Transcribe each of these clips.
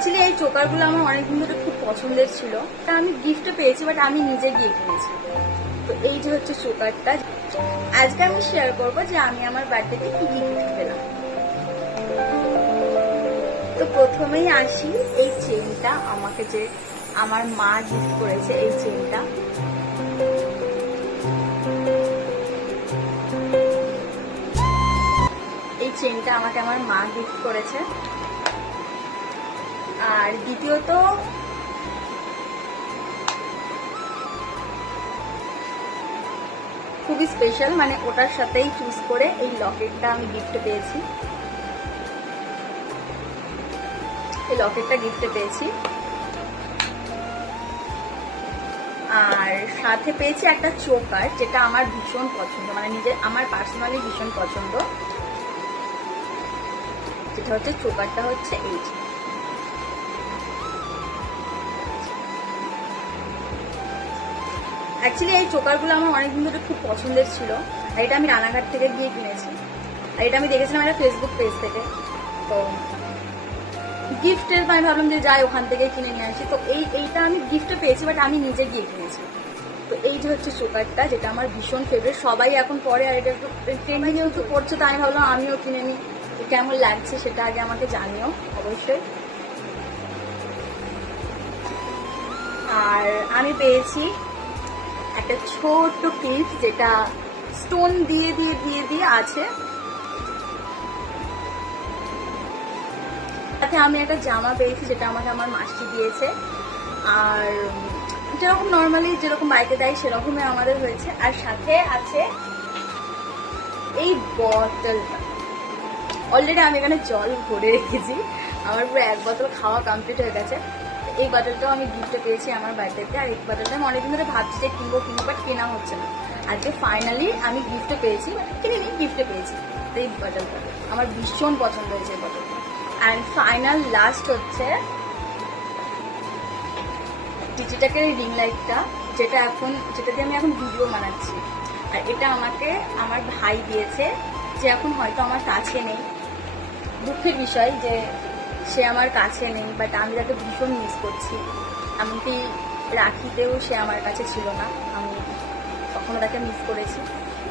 Actually এই চোকারগুলো আমার অনেকদিন ধরে খুব পছন্দের ছিল, তা আমি গিফটে পেয়েছি, বাট আমি নিজে গিয়ে কিনেছি। তো এই যে হচ্ছে চোকারটা, আজকে আমি শেয়ার করবো যে আমি আমার বার্থডেতে কি কি গিফট পেলাম। তো প্রথমেই আসি এই চেনটা, আমাকে যে আমার মা গিফট করেছে এই চেনটা। এই চেনটা আমাকে আমার মা গিফট করেছে। আর দ্বিতীয়ত খুবই স্পেশাল, মানে ওটার সাথেই চুজ করে এই লকেটটা আমি গিফটে পেয়েছি। এই লকেটটা গিফটে পেয়েছি, আর সাথে পেয়েছি একটা চোকার, যেটা আমার ভীষণ পছন্দ, মানে আমার পার্সোনালি ভীষণ পছন্দ, যেটা হচ্ছে চোকারটা হচ্ছে এই। অ্যাকচুয়ালি এই চোকারগুলো আমার অনেকদিন ধরে খুব পছন্দের ছিল, আর এটা আমি রানাঘাট থেকে গিয়ে কিনেছি। আর এটা আমি দেখেছিলাম একটা ফেসবুক পেজ থেকে, তো গিফটের আমি ভাবলাম যে যাই ওখান থেকে কিনে নিয়ে আসি। তো এইটা আমি গিফটে পেয়েছি, বাট আমি নিজে গিয়ে কিনেছি। তো এই যে হচ্ছে চোকারটা, যেটা আমার ভীষণ ফেভারিট, সবাই এখন পরে, আর এটা একটু ট্রেন্ডিং যেহেতু পড়ছে, তাই আমি ভাবলাম আমিও কিনে নিই। কেমন লাগছে সেটা আগে আমাকে জানিও অবশ্যই। আর আমি পেয়েছি একটা ছোট্ট গিফট, যেটা স্টোন দিয়ে দিয়ে দিয়ে দিয়ে আছে। সাথে আমি একটা জামা পেয়েছি, যেটা আমাকে আমার মাসি দিয়েছে। আর যেরকম নর্মালি যেরকম বাইকে দেয় সেরকমই আমাদের হয়েছে। আর সাথে আছে এই বটলটা। অলরেডি আমি এখানে জল ভরে রেখেছি, আমার পুরো 1 বোতল খাওয়া কমপ্লিট হয়ে গেছে। এই বটলটাও আমি গিফটে পেয়েছি আমার বার্থডেতে। আর এই বটলটা আমি অনেকদিন ধরে ভাবছি যে কিনবো, বাট কেনা হচ্ছে না। আজকে ফাইনালি আমি গিফটে পেয়েছি, কিনিনি, গিফটে পেয়েছি। তো এই বটলটা আমার ভীষণ পছন্দ হয়েছে, এই বটলটা। অ্যান্ড ফাইনাল লাস্ট হচ্ছে ডিজিটাকের রিং লাইটটা, যেটা দিয়ে আমি এখন ভিডিও বানাচ্ছি। আর এটা আমাকে আমার ভাই দিয়েছে, যে এখন হয়তো আমার কাছে নেই। দুঃখের বিষয় যে সে আমার কাছে নেই, বাট আমি তাকে ভীষণ মিস করছি। এমনকি রাখিতেও সে আমার কাছে ছিল না, আমি কখনো তাকে মিস করেছি।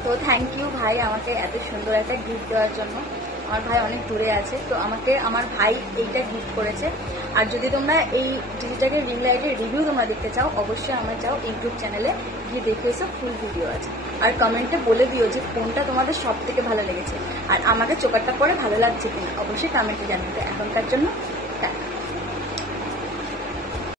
তো থ্যাংক ইউ ভাই, আমাকে এত সুন্দর একটা গিফট দেওয়ার জন্য। আমার ভাই অনেক দূরে আছে, তো আমাকে আমার ভাই এইটা গিফট করেছে। আর যদি তোমরা এই ডিজিটাকের রিং লাইটের রিভিউ তোমরা দেখতে চাও, অবশ্যই আমার যাও ইউটিউব চ্যানেলে গিয়ে দেখে এসো, ফুল ভিডিও আছে। আর কমেন্টে বলে দিও যে কোনটা তোমাদের সব থেকে ভালো লেগেছে, আর আমাকে চোকারটা পরে ভালো লাগছে কিনা, অবশ্যই কমেন্টে জানাবে। এখনকার জন্য